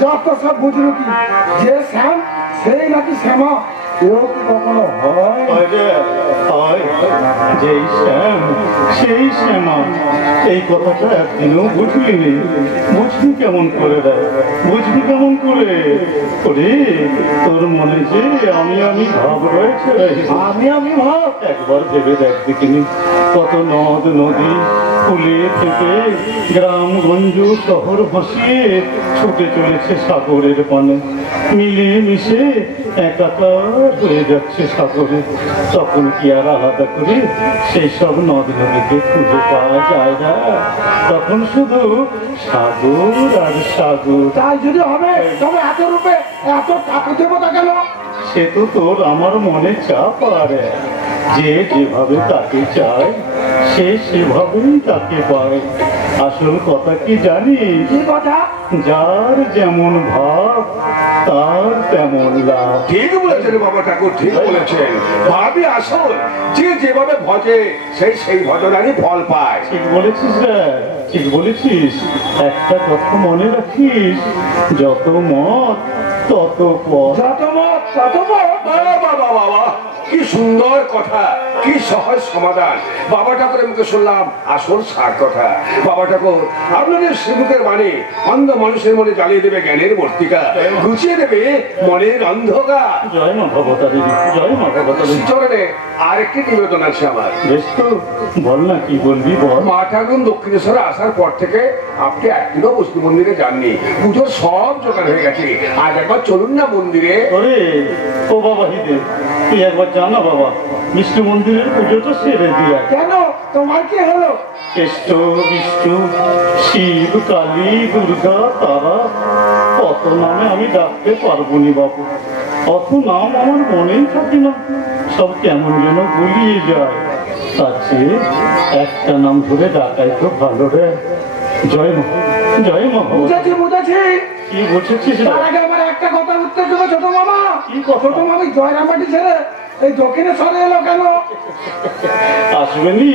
যত সব বুঝলো কি যে শ্যাম সেই নাকি শ্যামা, এও কি কখনো হয়? যেই শ্যাম সেই শ্যামা, এই কথাটা একদিনও বুঝলিনি। বুঝবি কেমন করে রে, বুঝবি কেমন করে? ওরে তোর মনে যে আমি ভাব রয়েছে, আমি ভাব একবার ভেবে দেখ দেখিনি, কত নদ নদী কুলে থেকে গ্রামগঞ্জ শহর ভাসিয়ে ছুটে চলেছে সাগরের পানে, মিলিয়ে মিশে একাকার হয়ে যাচ্ছে সাগরে। তখন কি আর আলাদা করে সেই সব নদ নদীকে খুঁজে পাওয়া যায় না? তখন শুধু সাগর আর সাগর। তাই যদি হবে তবে এত রূপে এত টাকা দেবো তা কেন? সে তো তোর আমার মনে চাপ, আর যে যেভাবে তাকে চায় সে সেভাবেই তাকে পায়। আসল কথা কি জানিস? কি কথা? যার যেমন ভাব তার তেমন লাভ। ঠিক বলেছেন বাবা ঠাকুর, ঠিক বলেছেন। ভাবি আসল, যে যেভাবে ভজে সেই ভজনারই ফল পায়। ঠিক বলেছিস রে, ঠিক বলেছিস। একটা কথা মনে রাখিস, যত মত তত পথ। যত মত তত পথ। বাবা বাবা, কি সুন্দর কথা, কি সহজ সমাধান। বাবা ঠাকুরের মুখে শুনলাম আসল সার কথা। বাবা ঠাকুর আপনাদের শ্রীমুখের বাণী অন্ধ মানুষের মনে জ্বালিয়ে দেবে জ্ঞানের মর্তিকা, ঘুচিয়ে দেবে মনের অন্ধকার। জয় মা ভবতারী, জয় মা ভবতারী। চরণে আরেকটি নিবেদন আছে আমার। বেশ তো, বল না কি বলবি বল। মা ঠাকুর দক্ষিণেশ্বরে আসার পর থেকে আপনি একদিনও বস্তু মন্দিরে যাননি। পুজোর সব জোগাড় হয়ে গেছে, আজ একবার চলুন না মন্দিরে। ওরে ও বাবা হিদে, তুই একবার জানা বাবা, বিষ্ণু মন্দিরের পুজোটা সেরে দিয়া। কেন, তোমার কি হলো? কেষ্ট বিষ্ণু শিব কালী দুর্গা তারা, অত নামে আমি ডাকতে পারবো নি বাবু। অত নাম আমার মনেই থাকে না, সব কেমন যেন গুলিয়ে যায়। তার চেয়ে একটা নাম ধরে ডাকাই তো ভালো রে। জয় মা, জয় মা। বুঝেছি বুঝেছি। কি বুঝেছিস? তার আগে আমার একটা কথা উত্তর দেবো ছোট মামা। কি কথা? ছোট মামি জয়রামবাটি ছেড়ে এই দক্ষিণেশ্বরে এলো কেন? আসবেনি,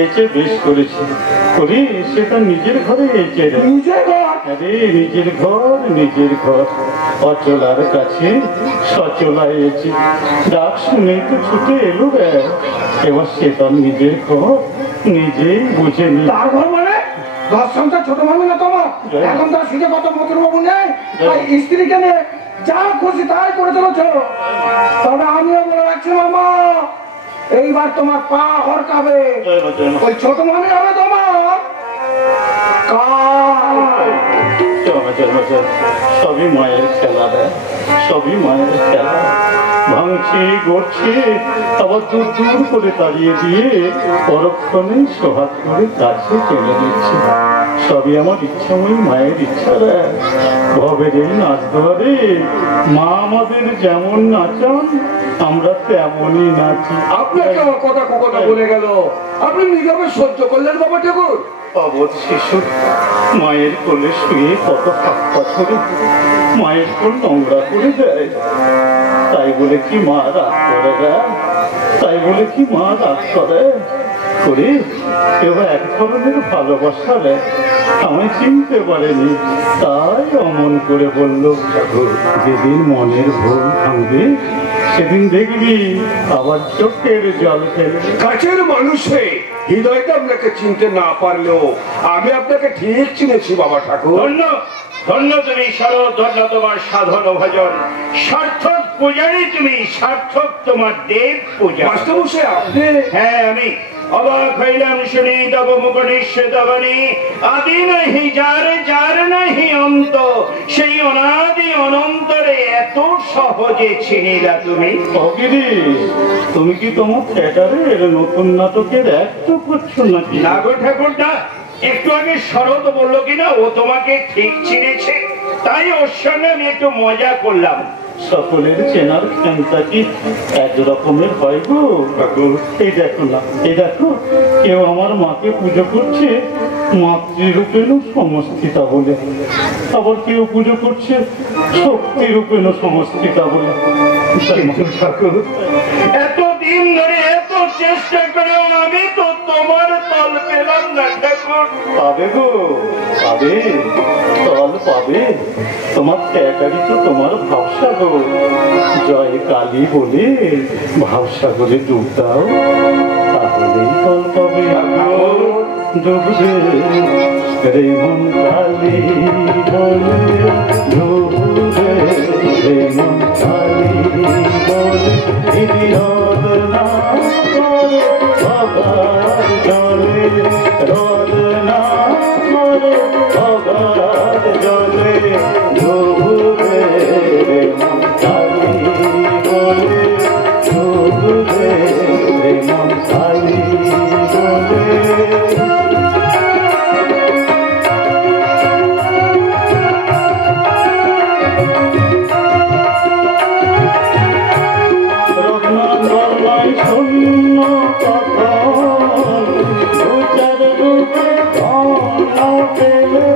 এসে বেশ করেছি। করি সে তার নিজের ঘরে এসে রে। নিজে ঘর? আরে নিজের ঘর, নিজের ঘর। অচলার কাছে সচলা এসে ডাক শুনে তো ছুটে এলো রে। এবার সে তার নিজের ঘর নিজেই বুঝে নি। তার ঘর মানে? ঘর সংসার ছোট মামি না তোমার? এখন তার সিজে কত মতুর বাবু নেই, তাই স্ত্রীকে নিয়ে যা খুশি তাই করে চলেছ। তবে আমিও বলে রাখছি মামা, এইবার তোমার পা হরকাবে। ওই ছোট মামি হবে তোমার সবই মায়ের খেলা রে, সবই মায়ের খেলা। ভাঙছে গড়ছে আবার দূর দূর করে তাড়িয়ে দিয়ে পরক্ষণে সোহাগ করে কাছে চলে দিচ্ছে। সবই আমার ইচ্ছাময়ী মায়ের ইচ্ছা রে। ভবের এই নাচ ধরে মা আমাদের যেমন নাচান, আমরা তেমনই নাচি। আপনাকে আমার কথা কথা বলে গেল, আপনি নীরবে সহ্য করলেন বাবা ঠাকুর। অবধ শিশু মায়ের কোলে শুয়ে কত হাত পাথরে মায়ের কোল নোংরা করে দেয়। তাই বলে কি মা রাগ করে দেয়? তাই বলে কি মা রাগ করে? করে এবার এক ধরনের ভালোবাসা রে আমায় চিনতে পারেনি, তাই অমন করে বলল। যেদিন মনের ভুল ভাঙবে সেদিন দেখবি আবার চোখের জল ফেলে। কাছের মানুষে হৃদয়টা আপনাকে চিনতে না পারলেও আমি আপনাকে ঠিক চিনেছি বাবা ঠাকুর। ধন্য ধন্য তুমি শরৎ, ধন্য তোমার সাধন ভজন। সার্থক পূজারী তুমি, সার্থক তোমার দেব পূজা। মাস্টারমশাই আপনি? হ্যাঁ আমি অবাক হইলাম শুনি তব মুখ নিঃশ্বেত বাণী। আদি নাহি যার, যার নাহি অন্ত, সেই অনাদি অনন্তরে এত সহজে চিনিলা তুমি। অগিরি, তুমি কি তোমার থিয়েটারের নতুন নাটকের একটু করছো নাকি? না গো ঠাকুর না, একটু আগে শরৎ বললো কিনা ও তোমাকে ঠিক চিনেছে, তাই ওর সঙ্গে আমি একটু মজা করলাম। সকলের চেনার ক্ষমতা কি এক রকমের হয় গো? এই দেখো না, এই দেখো, কেউ আমার মাকে পুজো করছে মাতৃরূপেণ সমস্থিতা বলে, আবার কেউ পুজো করছে শক্তিরূপেণ সমস্থিতা বলে। এতদিন ধরে এত চেষ্টা করেও আমি তো তোমার তল্পে পেলাম না ঠাকুর। পাবে গো, পাবে, তল পাবে। তোমার ট্যাকারি তো তোমার ভাবসাগর। জয় কালী বলে ভাবসাগরে ডুব দাও, তাহলেই তল পাবে। ডুববে রে মন কালী বলে, ডুববে রে মন কালী বলে, রদ না করে ভগার জলে, রদ না করে ভগার জলে, ডুববে রে মন কালী বলে, ডুববে রে মন কালী বলে। শূন্য কখন দুচার রূপে ধন পেলে,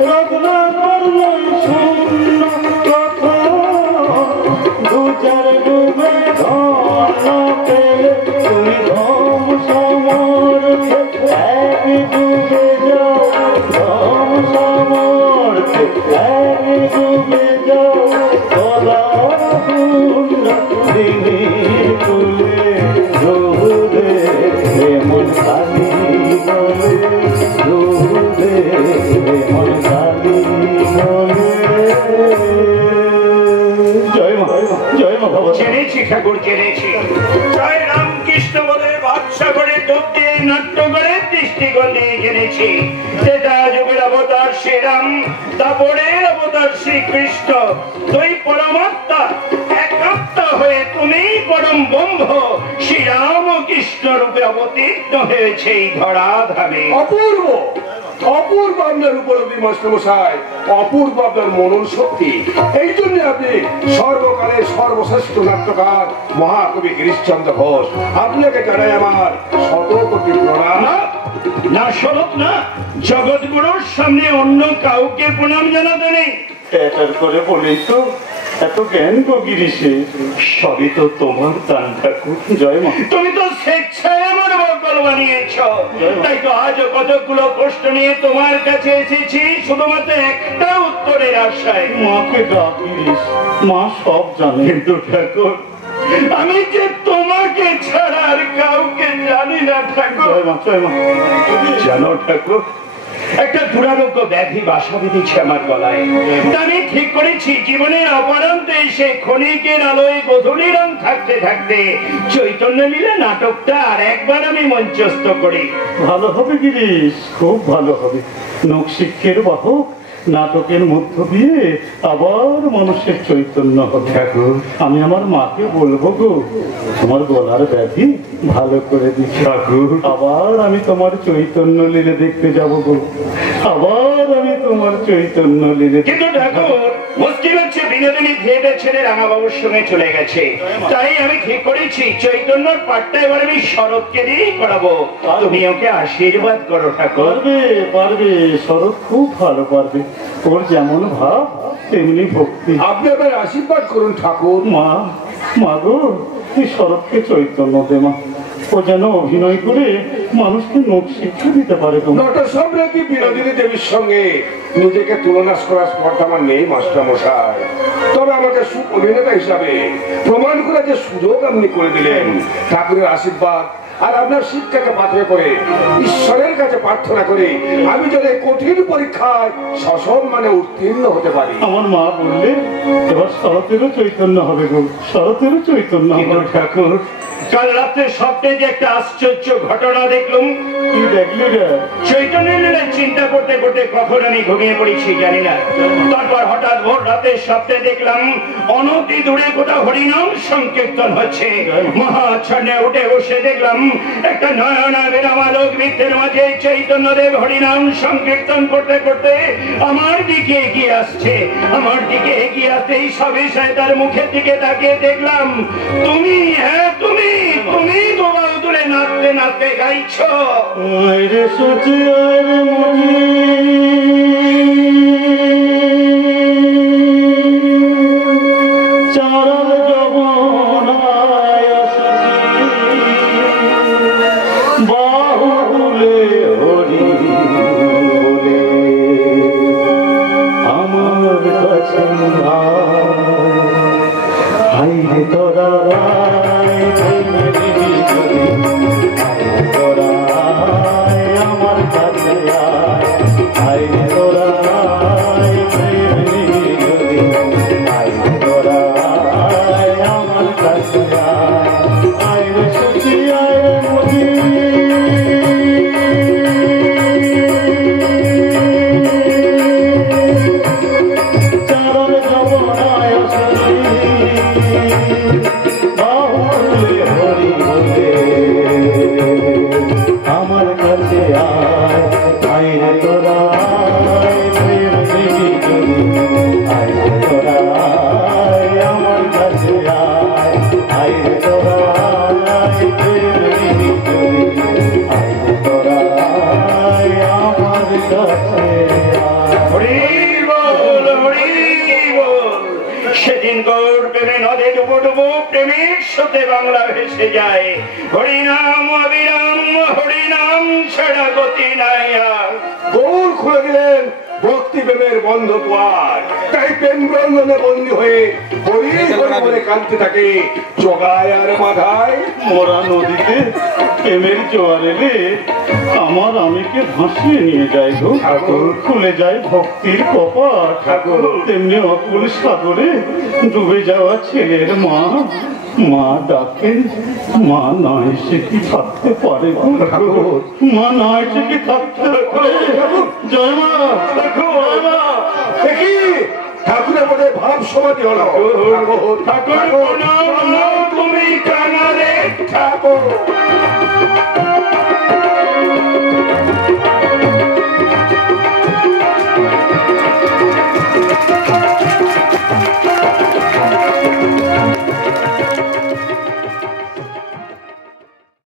রত্নাকর নয় শূন্য কখন দুচার রূপে ধন পেলে, তুমি ধম সমর্থে এক ডুবে যাও, ধম সমর্থে এক ডুবে যাও, তোলা দিনে তুলে ডুবে রে মন কালী বলে, ডুবে রে মন কালী বলে। জয় মা, জয় মা বাবা। জেনেছি ঠাকুর, জেনেছি। জয় রামকৃষ্ণ বলে ভাবসাগরে ডুব দিয়ে নাট্য করে দৃষ্টিকোণ দিয়ে জেনেছি। ত্রেতা যুগের অবতার শ্রীরাম, তারপরের অবতার শ্রীকৃষ্ণ, দুই পরমাত্মা একাত্মা হয়ে তুমি পরম ব্রহ্ম শ্রীরাম ও কৃষ্ণ রূপে অবতীর্ণ হয়েছে এই ধরাধামে। অপূর্ব, অপূর্ব আপনার উপলব্ধি মাস্টারমশাই, অপূর্ব আপনার মনন শক্তি। এই জন্য আপনি সর্বকালের সর্বশ্রেষ্ঠ নাট্যকার মহাকবি গিরিশচন্দ্র ঘোষ। আপনাকে জানাই আমার শত কোটি প্রণাম। না, না শরৎ না, জগৎগুরুর সামনে অন্য কাউকে প্রণাম জানাতে নেই। এটার করে বলেই তো এত জ্ঞান গো গিরিশে, সবই তো তোমার দান ঠাকুর। জয় মা। তুমি তো স্বেচ্ছায় আমার বকল বানিয়েছ, তাই তো আজও কতগুলো প্রশ্ন নিয়ে তোমার কাছে এসেছি শুধুমাত্র একটা উত্তরের আশায়। মাকে ডাক গিরিশ, মা সব জানে। কিন্তু ঠাকুর, আমি যে তোমাকে ছাড়া আর কাউকে জানি না ঠাকুর। জয় মা, জয় মা। জানো ঠাকুর, একটা দুরারোগ্য ব্যাধি বাসা বেঁধেছে আমার গলায়। তা আমি ঠিক করেছি জীবনের অপরান্তে এসে ক্ষণিকের আলোয় গধূলি রং থাকতে থাকতে চৈতন্য লীলা নাটকটা আর একবার আমি মঞ্চস্থ করি। ভালো হবে গিরিশ, খুব ভালো হবে। নকশিক্ষের বাহক নাটকের মধ্য দিয়ে আবার মানুষের চৈতন্য হবে। ঠাকুর, আমি আমার মাকে বলবো গো, তোমার গলার ব্যাধি ভালো করে দিচ্ছি। ঠাকুর, আবার আমি তোমার চৈতন্য লীলে দেখতে যাবো গো, আবার আমি তোমার চৈতন্য লীলে। কিন্তু ঠাকুর, মুশকিল হচ্ছে বিনোদিনী থিয়েটার ছেড়ে রাঙাবাবুর সঙ্গে চলে গেছে। তাই আমি ঠিক করেছি চৈতন্যর পাঠটা এবার আমি শরৎকে দিয়েই করাবো। তুমি ওকে আশীর্বাদ করো ঠাকুর। পারবে, পারবে, শরৎ খুব ভালো পারবে। ওর যেমন ভাব তেমনি ভক্তি। আপনি আপনার আশীর্বাদ করুন ঠাকুর। মা, মা গো, তুই শরৎকে চৈতন্য দে মা, ও যেন অভিনয় করে মানুষকে নোট শিক্ষা দিতে পারে। তোমার নট সম্রাজ্ঞী বিনোদিনী দেবীর সঙ্গে নিজেকে তুলনা করার স্পর্ধা আমার নেই মাস্টারমশাই, তবে আমাকে অভিনেতা হিসাবে প্রমাণ করে যে সুযোগ আপনি করে দিলেন, ঠাকুরের আশীর্বাদ আর আপনার শিক্ষাকে পাথরে করে ঈশ্বরের কাছে প্রার্থনা করে আমি যদি কঠিন পরীক্ষায় সসম্মানে উত্তীর্ণ হতে পারি। আমার মা বললে এবার শরতেরও চৈতন্য হবে গো, শরতেরও চৈতন্য কিন্তু হবে। ঠাকুর, কাল রাত্রে স্বপ্নে যে একটা আশ্চর্য ঘটনা দেখলুম। কি দেখলি রে? চৈতন্যের লীলা চিন্তা করতে করতে কখন আমি ঘুমিয়ে পড়েছি জানি না। তারপর হঠাৎ ভোর রাতে স্বপ্নে দেখলাম অনতি দূরে কোথাও হরিনাম সংকীর্তন হচ্ছে। মহাচ্ছন্নে উঠে বসে দেখলাম একটা নয়না বিরামালোক বৃত্তের মাঝে চৈতন্যদেব হরিনাম সংকীর্তন করতে করতে আমার দিকে এগিয়ে আসছে। আমার দিকে এগিয়ে আসতেই সবে তার মুখের দিকে তাকিয়ে দেখলাম তুমি, হ্যাঁ তুমি, তুমি তোমার তুলে নাচতে নাচতে গাইছো। আরে সচি আরে মজি চারাল যবনায় সচি বাহু তবু প্রেমের সাথে বাংলা ভেসে যায়। হরিনাম অবিরাম, হরিনাম ছাড়া গতি নাই আর। গৌর খুলে দিলেন ভক্তি প্রেমের বন্ধ দ্বার। তাই প্রেম বন্ধনে বন্দী হয়ে হরি হরি বলে কাঁদতে থাকে জগায় আর মাথায়। মরা নদীতে প্রেমের জোয়ার এলে আমার আমিকে ভাসিয়ে নিয়ে যায় গো। ঠাকুর। খুলে যায় ভক্তির কপাট। ঠাকুর। তেমনি অকুল সাগরে ডুবে যাওয়া ছেলের মা, মা ডাকেন, মা নয় সে কি থাকতে পারে গো। ঠাকুর। মা নয় সে কি থাকতে পারে। জয় মা, জয় মা। দেখি ঠাকুরের মধ্যে ভাব সমাধি হলো। ঠাকুর, ঠাকুর প্রণাম, তুমি কানারে ঠাকুর